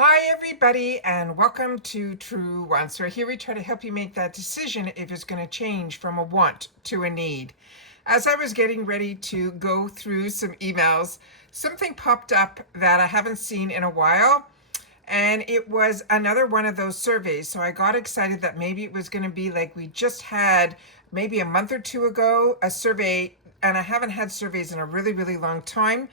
Hi everybody and welcome to Truewants, where here we try to help you make that decision if it's going to change from a want to a need. As I was getting ready to go through some emails, something popped up that I haven't seen in a while, and it was another one of those surveys. So I got excited that maybe it was going to be like we just had maybe a month or two ago a survey, and I haven't had surveys in a really long time,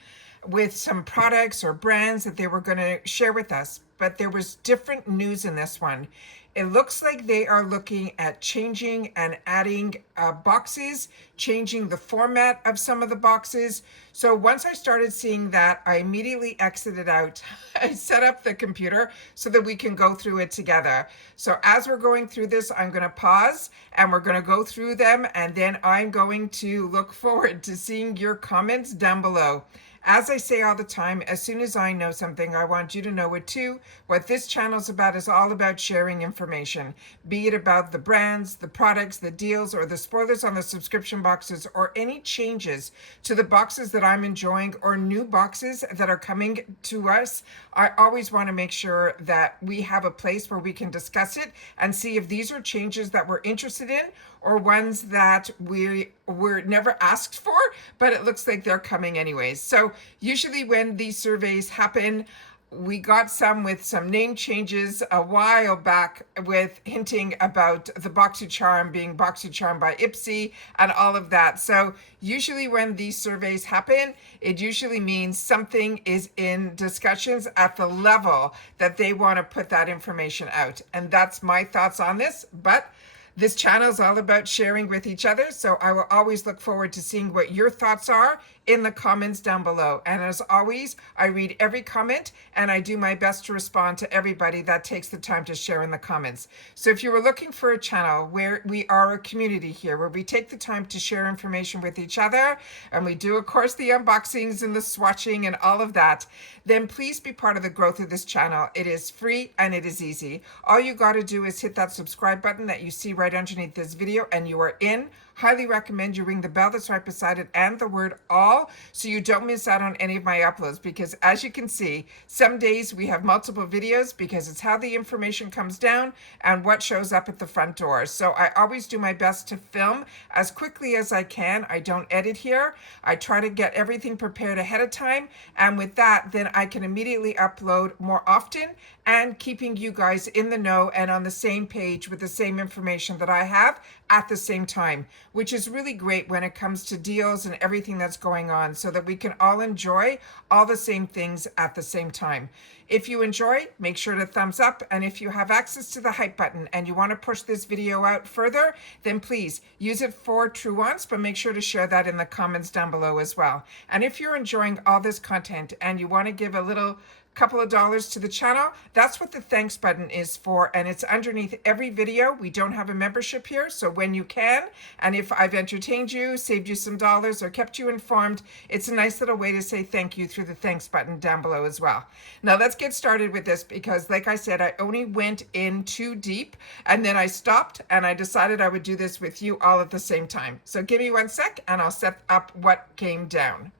with some products or brands that they were going to share with us. But there was different news in this one. It looks like they are looking at changing and adding boxes, changing the format of some of the boxes. So once I started seeing that, I immediately exited out. I set up the computer so that we can go through it together. So as we're going through this, I'm going to pause and we're going to go through them, and then I'm going to look forward to seeing your comments down below. As I say all the time, as soon as I know something, I want you to know it too. What this channel is about is all about sharing information, be it about the brands, the products, the deals, or the spoilers on the subscription boxes, or any changes to the boxes that I'm enjoying, or new boxes that are coming to us. I always want to make sure that we have a place where we can discuss it and see if these are changes that we're interested in, or ones that we were never asked for, but it looks like they're coming anyways. So usually when these surveys happen, we got some with some name changes a while back, with hinting about the BoxyCharm being BoxyCharm by Ipsy and all of that. So usually when these surveys happen, it usually means something is in discussions at the level that they want to put that information out. And that's my thoughts on this. But this channel is all about sharing with each other, so I will always look forward to seeing what your thoughts are in the comments down below. And as always, I read every comment and I do my best to respond to everybody that takes the time to share in the comments. So if you were looking for a channel where we are a community here, where we take the time to share information with each other, and we do, of course, the unboxings and the swatching and all of that, then please be part of the growth of this channel. It is free and it is easy. All you got to do is hit that subscribe button that you see right underneath this video and you are in. Highly recommend you ring the bell that's right beside it and the word all, so you don't miss out on any of my uploads, because as you can see, some days we have multiple videos because it's how the information comes down and what shows up at the front door. So I always do my best to film as quickly as I can. I don't edit here. I try to get everything prepared ahead of time, and with that, then I can immediately upload more often, and keeping you guys in the know and on the same page with the same information that I have at the same time, which is really great when it comes to deals and everything that's going on, so that we can all enjoy all the same things at the same time. If you enjoy, make sure to thumbs up, and if you have access to the hype button and you want to push this video out further, then please use it for Truewants, but make sure to share that in the comments down below as well. And if you're enjoying all this content and you want to give a little couple of dollars to the channel, that's what the thanks button is for, and it's underneath every video. We don't have a membership here, so when you can, and if I've entertained you, saved you some dollars, or kept you informed, it's a nice little way to say thank you through the thanks button down below as well. Now let's get started with this, because like I said, I only went in too deep and then I stopped, and I decided I would do this with you all at the same time. So give me 1 sec and I'll set up what came down.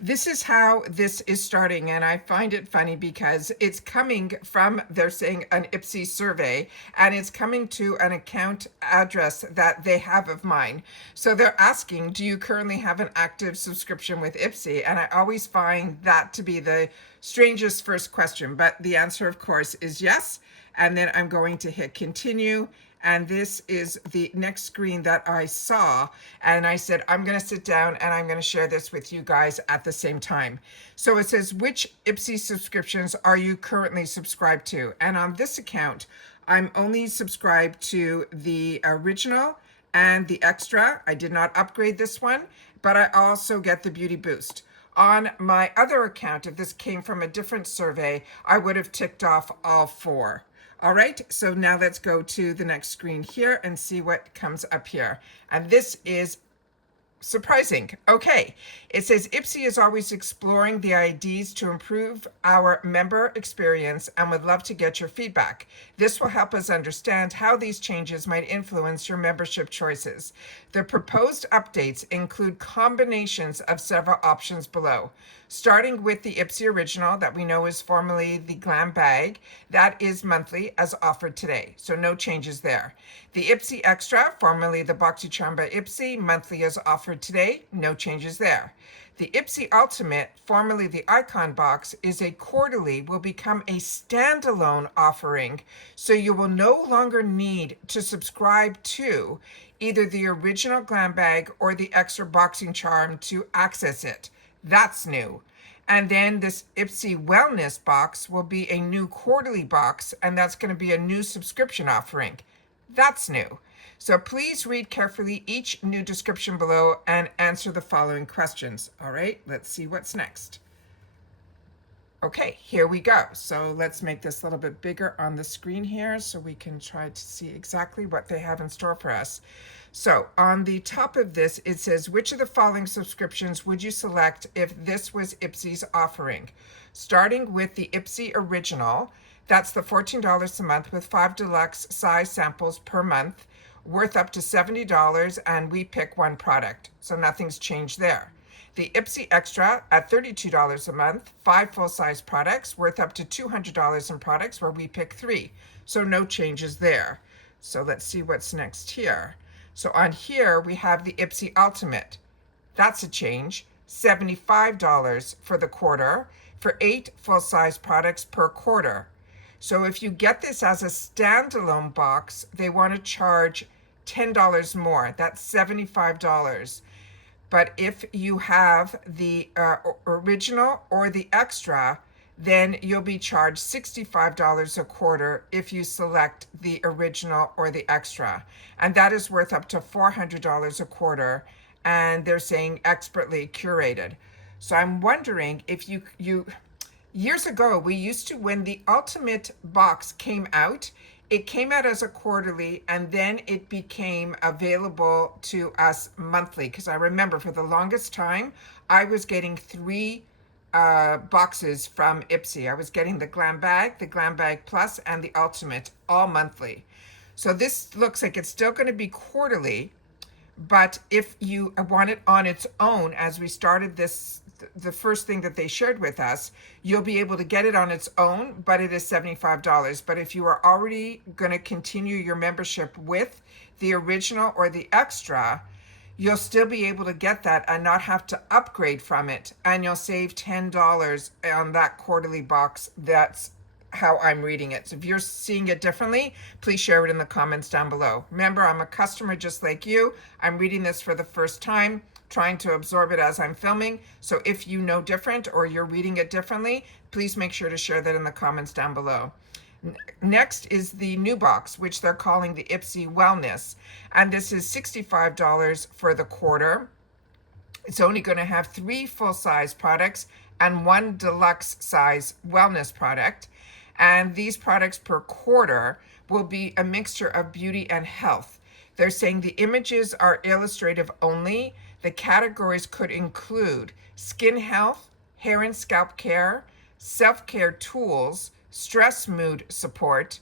This is how this is starting, and I find it funny because it's coming from, they're saying, an Ipsy survey, and it's coming to an account address that they have of mine. So they're asking, do you currently have an active subscription with Ipsy? And I always find that to be the strangest first question, but the answer, of course, is yes. And then I'm going to hit continue. And this is the next screen that I saw. And I said, I'm going to sit down and I'm going to share this with you guys at the same time. So it says, which Ipsy subscriptions are you currently subscribed to? And on this account, I'm only subscribed to the original and the extra. I did not upgrade this one, but I also get the Beauty Boost. On my other account, if this came from a different survey, I would have ticked off all 4. All right, so now let's go to the next screen here and see what comes up here. And this is surprising. Okay, it says Ipsy is always exploring the ideas to improve our member experience and would love to get your feedback. This will help us understand how these changes might influence your membership choices. The proposed updates include combinations of several options below. Starting with the Ipsy Original that we know is formerly the Glam Bag, that is monthly as offered today, so no changes there. The Ipsy Extra, formerly the BoxyCharm by Ipsy, monthly as offered today, no changes there. The Ipsy Ultimate, formerly the Icon Box, is a quarterly, will become a standalone offering, so you will no longer need to subscribe to either the original Glam Bag or the Extra Boxing Charm to access it. That's new. And then this Ipsy Wellness box will be a new quarterly box, and that's going to be a new subscription offering. That's new. So please read carefully each new description below and answer the following questions. All right, let's see what's next. Okay, here we go. So let's make this a little bit bigger on the screen here so we can try to see exactly what they have in store for us. So on the top of this, it says, which of the following subscriptions would you select if this was Ipsy's offering? Starting with the Ipsy Original, that's the $14 a month with 5 deluxe size samples per month, worth up to $70, and we pick one product. So nothing's changed there. The Ipsy Extra at $32 a month, 5 full-size products, worth up to $200 in products where we pick 3. So no changes there. So let's see what's next here. So on here, we have the Ipsy Ultimate. That's a change, $75 for the quarter, for 8 full-size products per quarter. So if you get this as a standalone box, they want to charge $10 more. That's $75. But if you have the original or the extra, then you'll be charged $65 a quarter if you select the original or the extra. And that is worth up to $400 a quarter. And they're saying expertly curated. So I'm wondering if you years ago, we used to, when the Ultimate box came out, it came out as a quarterly, and then it became available to us monthly. Because I remember for the longest time, I was getting 3 boxes from Ipsy. I was getting the Glam Bag Plus, and the Ultimate, all monthly. So this looks like it's still going to be quarterly, but if you want it on its own, as we started this, the first thing that they shared with us, you'll be able to get it on its own, but it is $75. But if you are already going to continue your membership with the original or the extra, you'll still be able to get that and not have to upgrade from it. And you'll save $10 on that quarterly box. That's how I'm reading it. So if you're seeing it differently, please share it in the comments down below. Remember, I'm a customer just like you. I'm reading this for the first time, trying to absorb it as I'm filming. So if you know different or you're reading it differently, please make sure to share that in the comments down below. Next is the new box, which they're calling the Ipsy Wellness. And this is $65 for the quarter. It's only going to have 3 full-size products and 1 deluxe size wellness product. And these products per quarter will be a mixture of beauty and health. They're saying the images are illustrative only. The categories could include skin health, hair and scalp care, self-care tools, stress mood support,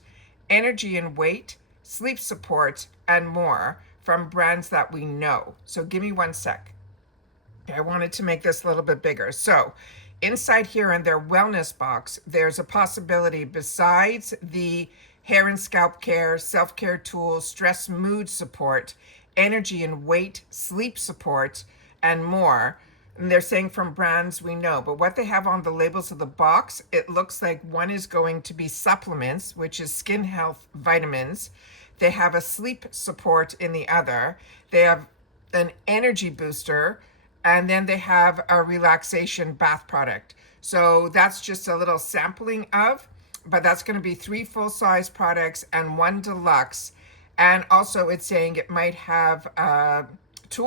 energy and weight, sleep support, and more from brands that we know. So give me one sec. I wanted to make this a little bit bigger. So inside here in their wellness box, there's a possibility besides the hair and scalp care, self-care tools, stress mood support, energy and weight, sleep support, and more. And they're saying from brands we know. But what they have on the labels of the box, it looks like one is going to be supplements, which is skin health vitamins. They have a sleep support in the other. They have an energy booster, and then they have a relaxation bath product. So that's just a little sampling of, but that's going to be 3 full-size products and 1 deluxe. And also it's saying it might have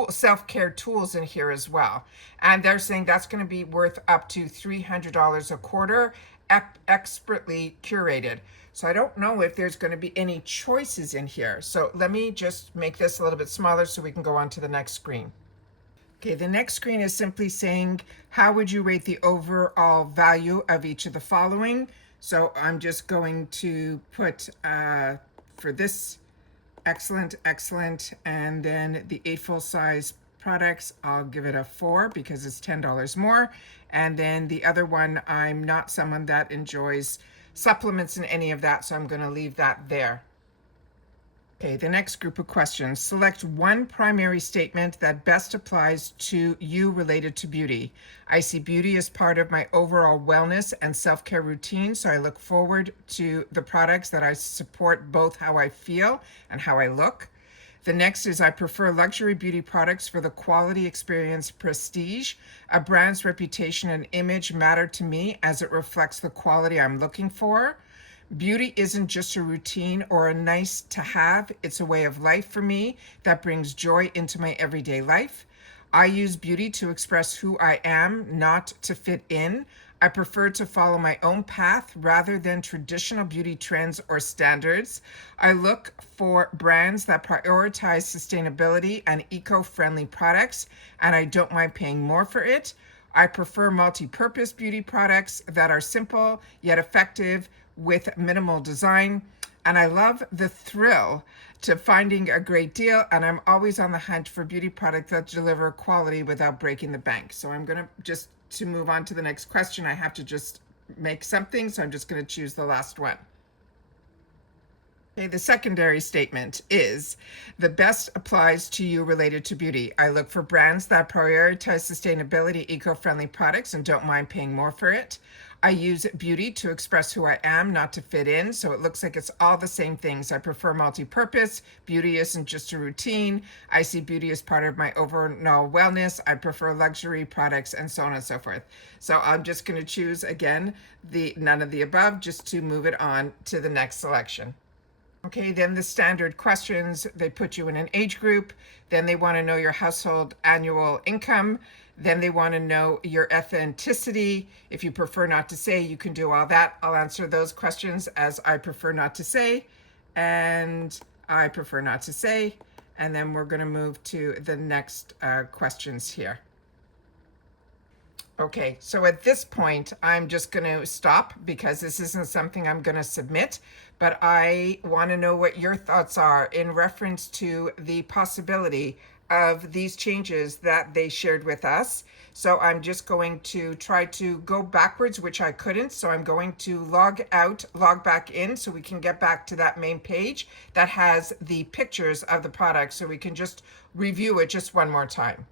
self-care tools in here as well. And they're saying that's going to be worth up to $300 a quarter, expertly curated. So I don't know if there's going to be any choices in here. So let me just make this a little bit smaller so we can go on to the next screen. Okay, the next screen is simply saying, how would you rate the overall value of each of the following? So I'm just going to put, for this, excellent, excellent, and then the 8 full-size products, I'll give it a 4 because it's $10 more. And then the other one, I'm not someone that enjoys supplements and any of that, so I'm going to leave that there. Okay, the next group of questions. Select one primary statement that best applies to you related to beauty. I see beauty as part of my overall wellness and self-care routine, so I look forward to the products that I support both how I feel and how I look. The next is I prefer luxury beauty products for the quality, experience, prestige. A brand's reputation and image matter to me as it reflects the quality I'm looking for. Beauty isn't just a routine or a nice to have, it's a way of life for me that brings joy into my everyday life. I use beauty to express who I am, not to fit in. I prefer to follow my own path rather than traditional beauty trends or standards. I look for brands that prioritize sustainability and eco-friendly products, and I don't mind paying more for it. I prefer multi-purpose beauty products that are simple yet effective with minimal design. And I love the thrill to finding a great deal, and I'm always on the hunt for beauty products that deliver quality without breaking the bank. So I'm going to move on to the next question, I have to just make something, so I'm just going to choose the last one. Okay, the secondary statement is the best applies to you related to beauty. I look for brands that prioritize sustainability, eco-friendly products, and don't mind paying more for it. I use beauty to express who I am, not to fit in, so it looks like it's all the same things. I prefer multi-purpose. Beauty isn't just a routine. I see beauty as part of my overall wellness. I prefer luxury products, and so on and so forth. So I'm just going to choose, again, the none of the above, just to move it on to the next selection. Okay, then the standard questions, they put you in an age group, then they want to know your household annual income, then they want to know your ethnicity. If you prefer not to say, you can do all that. I'll answer those questions as I prefer not to say, and I prefer not to say, and then we're going to move to the next questions here. Okay, so at this point, I'm just going to stop because this isn't something I'm going to submit, but I want to know what your thoughts are in reference to the possibility of these changes that they shared with us. So I'm just going to try to go backwards, which I couldn't. So I'm going to log out, log back in so we can get back to that main page that has the pictures of the product so we can just review it just one more time.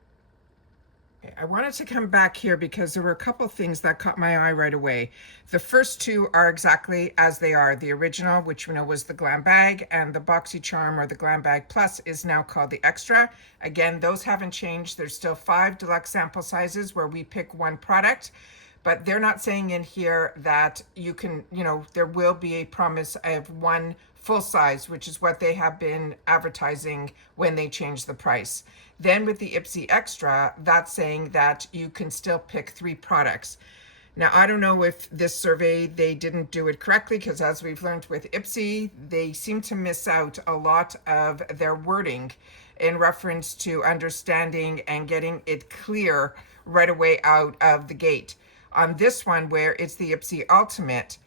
I wanted to come back here because there were a couple things that caught my eye right away. The first two are exactly as they are. The original, which we know was the Glam Bag, and the BoxyCharm or the Glam Bag Plus is now called the Extra. Again, those haven't changed. There's still 5 deluxe sample sizes where we pick one product, but they're not saying in here that you can, there will be a promise of one full size, which is what they have been advertising when they changed the price. Then with the Ipsy Extra, that's saying that you can still pick 3 products. Now, I don't know if this survey, they didn't do it correctly because as we've learned with Ipsy, they seem to miss out a lot of their wording in reference to understanding and getting it clear right away out of the gate. On this one, where it's the Ipsy Ultimate,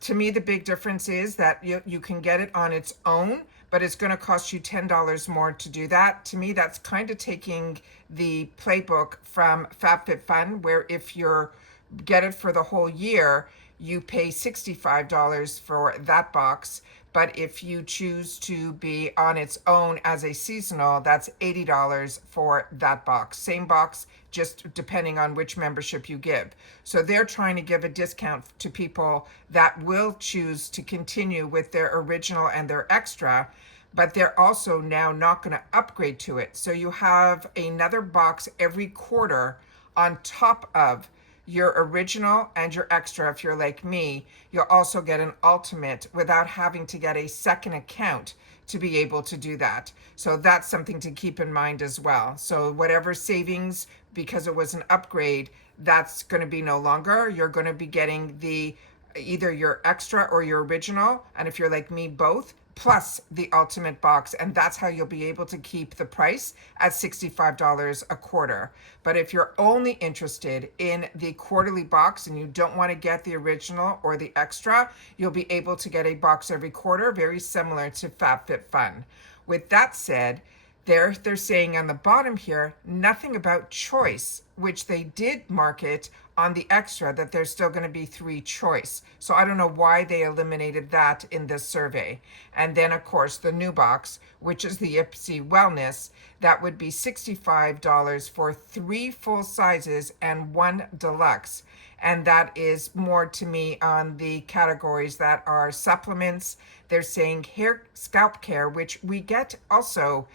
to me, the big difference is that you can get it on its own, but it's going to cost you $10 more to do that. To me, that's kind of taking the playbook from FabFitFun, where if you get it for the whole year, you pay $65 for that box. But if you choose to be on its own as a seasonal, that's $80 for that box. Same box, just depending on which membership you give. So they're trying to give a discount to people that will choose to continue with their original and their extra, but they're also now not going to upgrade to it. So you have another box every quarter on top of your original and your extra. If you're like me, you'll also get an ultimate without having to get a second account to be able to do that. So that's something to keep in mind as well. So whatever savings, because it was an upgrade, that's going to be no longer. You're going to be getting either your extra or your original, and if you're like me, both, plus the ultimate box, and that's how you'll be able to keep the price at $65 a quarter. But if you're only interested in the quarterly box and you don't want to get the original or the extra, you'll be able to get a box every quarter, very similar to FabFitFun. With that said, they're saying on the bottom here, nothing about choice, which they did mark it on the extra that there's still going to be 3 choice. So I don't know why they eliminated that in this survey. And then of course the new box, which is the Ipsy Wellness, that would be $65 for 3 full sizes and 1 deluxe. And that is more to me on the categories that are supplements. They're saying hair scalp care, which we get also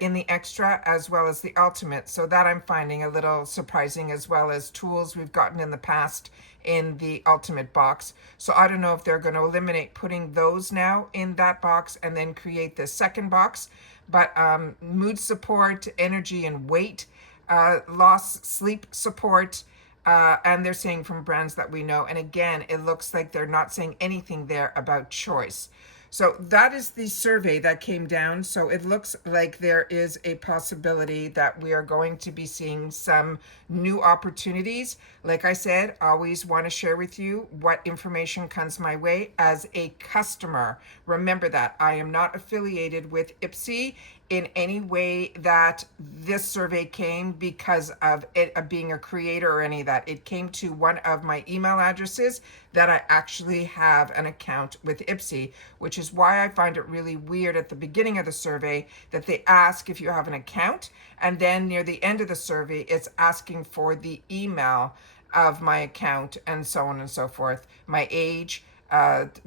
in the extra as well as the ultimate. So that I'm finding a little surprising, as well as tools we've gotten in the past in the ultimate box. So I don't know if they're going to eliminate putting those now in that box and then create the second box. But mood support, energy and weight loss, sleep support, and they're saying from brands that we know. And again, it looks like they're not saying anything there about choice. So that is the survey that came down. So it looks like there is a possibility that we are going to be seeing some new opportunities. Like I said, always want to share with you what information comes my way as a customer. Remember that I am not affiliated with Ipsy in any way that this survey came because of it being a creator or any of that. It came to one of my email addresses that I actually have an account with Ipsy, which is why I find it really weird at the beginning of the survey that they ask if you have an account, and then near the end of the survey, it's asking for the email of my account and so on and so forth, my age,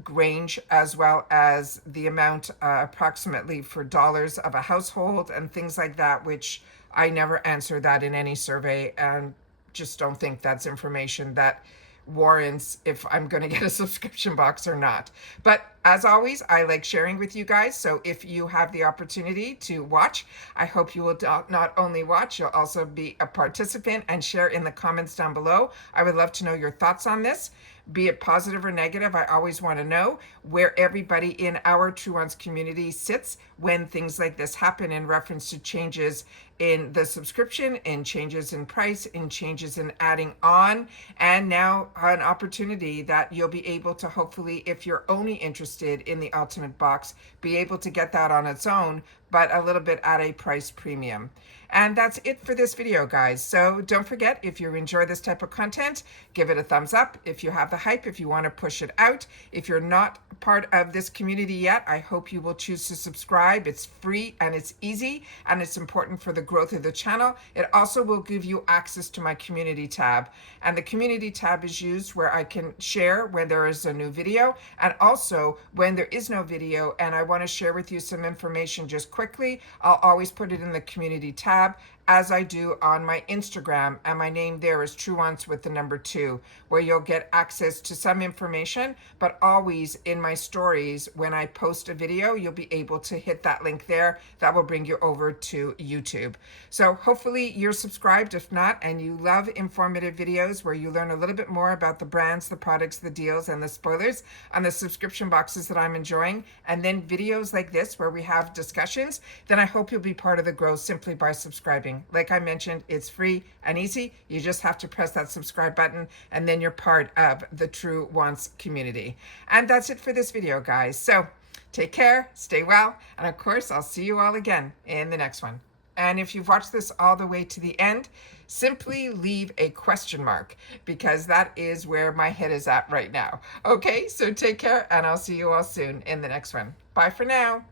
range, as well as the amount approximately for dollars of a household and things like that, which I never answer that in any survey, and just don't think that's information that warrants if I'm going to get a subscription box or not. But as always, I like sharing with you guys. So if you have the opportunity to watch, I hope you will not only watch, you'll also be a participant and share in the comments down below. I would love to know your thoughts on this, be it positive or negative. I always want to know where everybody in our Truewants community sits when things like this happen in reference to changes in the subscription, in changes in price, in changes in adding on, and now an opportunity that you'll be able to, hopefully, if you're only interested in the ultimate box, be able to get that on its own, but a little bit at a price premium. And that's it for this video, guys. So don't forget, if you enjoy this type of content, give it a thumbs up. If you have the hype, if you want to push it out. If you're not part of this community yet, I hope you will choose to subscribe. It's free and it's easy, and it's important for the growth of the channel. It also will give you access to my community tab. And the community tab is used where I can share when there is a new video, and also when there is no video and I want to share with you some information just quickly, I'll always put it in the community tab, as I do on my Instagram, and my name there is Truewants with the number 2, where you'll get access to some information, but always in my stories, when I post a video, you'll be able to hit that link there. That will bring you over to YouTube. So hopefully you're subscribed. If not, and you love informative videos where you learn a little bit more about the brands, the products, the deals, and the spoilers on the subscription boxes that I'm enjoying, and then videos like this where we have discussions, then I hope you'll be part of the growth simply by subscribing. Like I mentioned, it's free and easy. You just have to press that subscribe button, and then you're part of the Truewants community. And that's it for this video, guys. So take care, stay well, and of course, I'll see you all again in the next one. And if you've watched this all the way to the end, simply leave a question mark, because that is where my head is at right now. Okay, so take care, and I'll see you all soon in the next one. Bye for now.